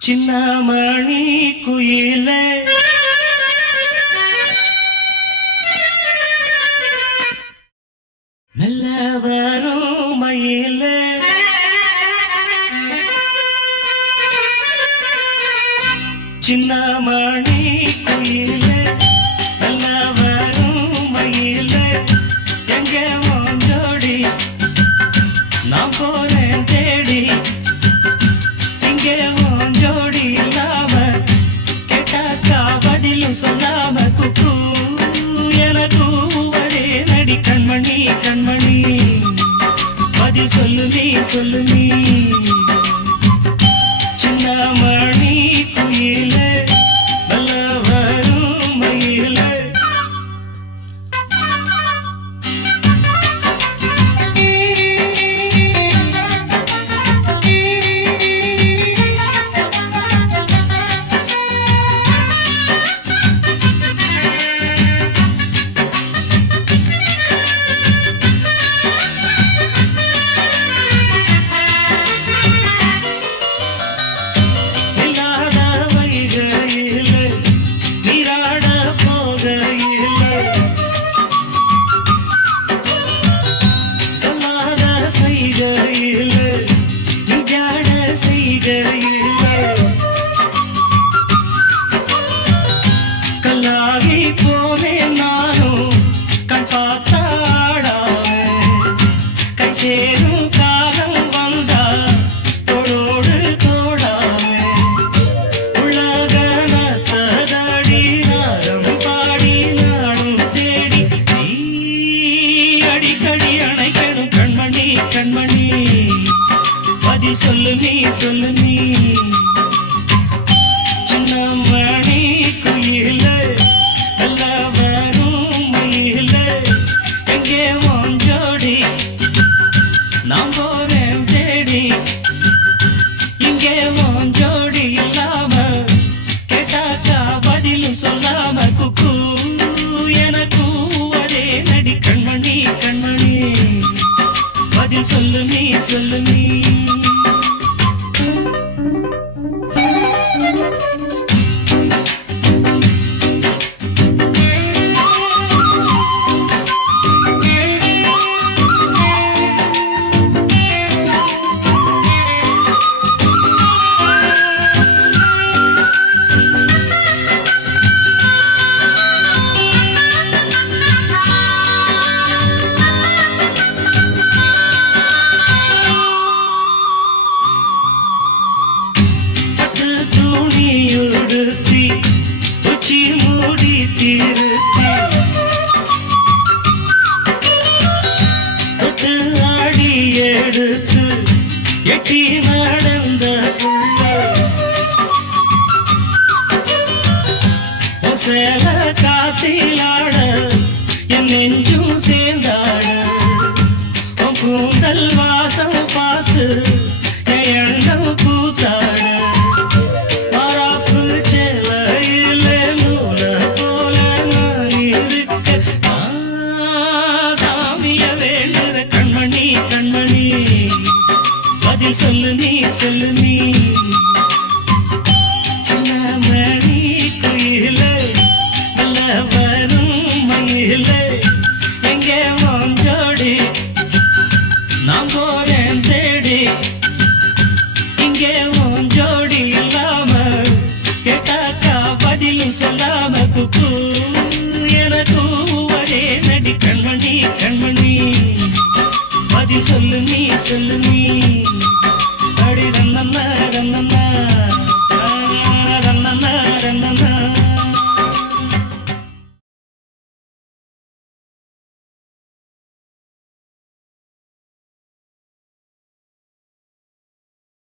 சின்னமணி குயிலே மெல்ல வரும் மயிலே சின்னமணி குயிலே மெல்ல வரும் மயிலே எங்க ஜோடி நான் போறேன் தேடி இங்கே ஜோடி இல்லாம கேட்டாக்கா பதிலும் சொல்லாம குக்கு எனக்கு ஒரே நடி கண்மணி கண்மணி பதில் சொல்லு நீ சின்னமணி குயிலே நல்ல வரும் மயிலே கல்லாகி போவே நானும் கண் பார்த்தாடாவே கை சேரும் காலம் வந்தா தோளோடு தோடாவே உலகனத்ததடி நாதம் பாடி நாடும் தேடி நீ அடிக்கடி அணைக்கணும் கண்மணி கண்மணி பதி சொல்லு நீ சின்னமணி குயிலே நல்ல வரும் மயிலே எங்கே ஜோடி நான் போறேன் தேடி இங்கே ஜோடி இல்லாம கேட்டாக்கா பதிலும் சொல்லாம குக்கு எனக்கு ஒரே நடி கண்மணி கண்மணி பதில் சொல்லு நீ துணியுடுத்தி உச்சி மூடி திருத்தி தொட்டு ஆடி எடுத்து எட்டி நடந்த சேல காத்திலாட என் நெஞ்சும் சேர்ந்தாட உன் கூந்தல் வாசம் பார்த்து என் எண்ணம் கூத்தாட கண்மணி பதில் சொல்லு நீ சின்னமணி குயிலே நல்ல வரும் மயிலே எங்கே ஜோடி நான் போறேன் தேடி இங்கே ஜோடி இல்லாம கேட்டாக்கா பதிலும் சொல்லாம குக்கு எனக்கு ஒரே நடி கண்மணி கண்மணி பதில் சொல்லு நீ